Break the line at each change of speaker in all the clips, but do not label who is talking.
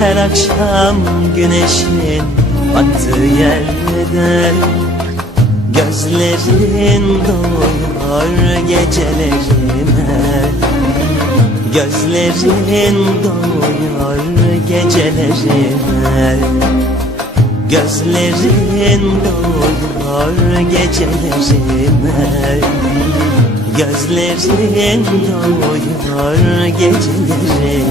Her akşam güneşin battığı yerde. Gözlerin doyuyor gecelerime Gözlerin doyuyor gecelerime Gözlerin doyuyor gecelerime Gözlerin doyuyor gecelerime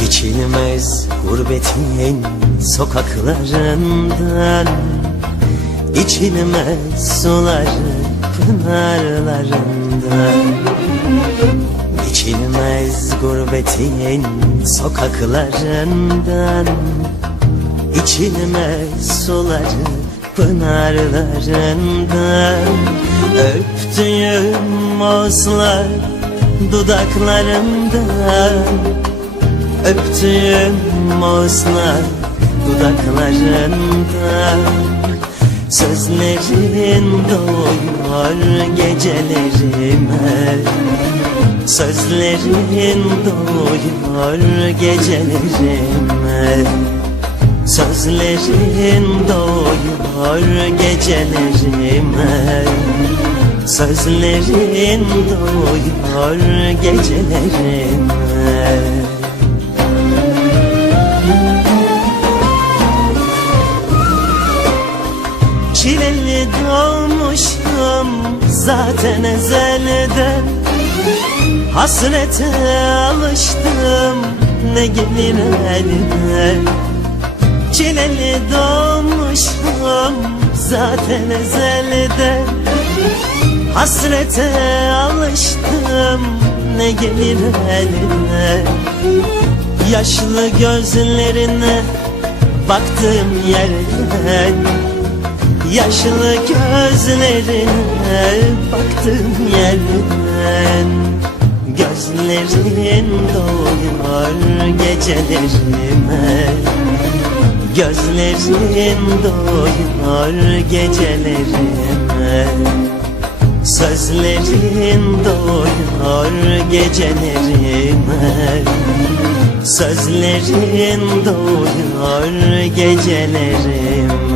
Geçilmez gurbetin sokaklarından İçilmez suları pınarlarından. Geçilmez gurbetin sokaklarından İçilmez suları pınarlarından Öptüğüm mozlar dudaklarımdan Öptüğüm mozlar dudaklarından Sözlerin doyuyor gecelerime. Sözlerin doyuyor gecelerime Sözlerin doyuyor gecelerime. Sözlerin doyuyor gecelerime. Çileli doğmuşum zaten ezelden. Hasrete alıştım ne gelir eline Çileli doğmuşum zaten ezelden Hasrete alıştım ne gelir eline? Yaşlı gözlerine baktığım yerden Yaşlı gözlerine baktığım yerden Gözlerin doyuyor gecelerime Gözlerin doyuyor gecelerime. Sözlerin doyuyor gecelerime. Sözlerin doyuyor gecelerime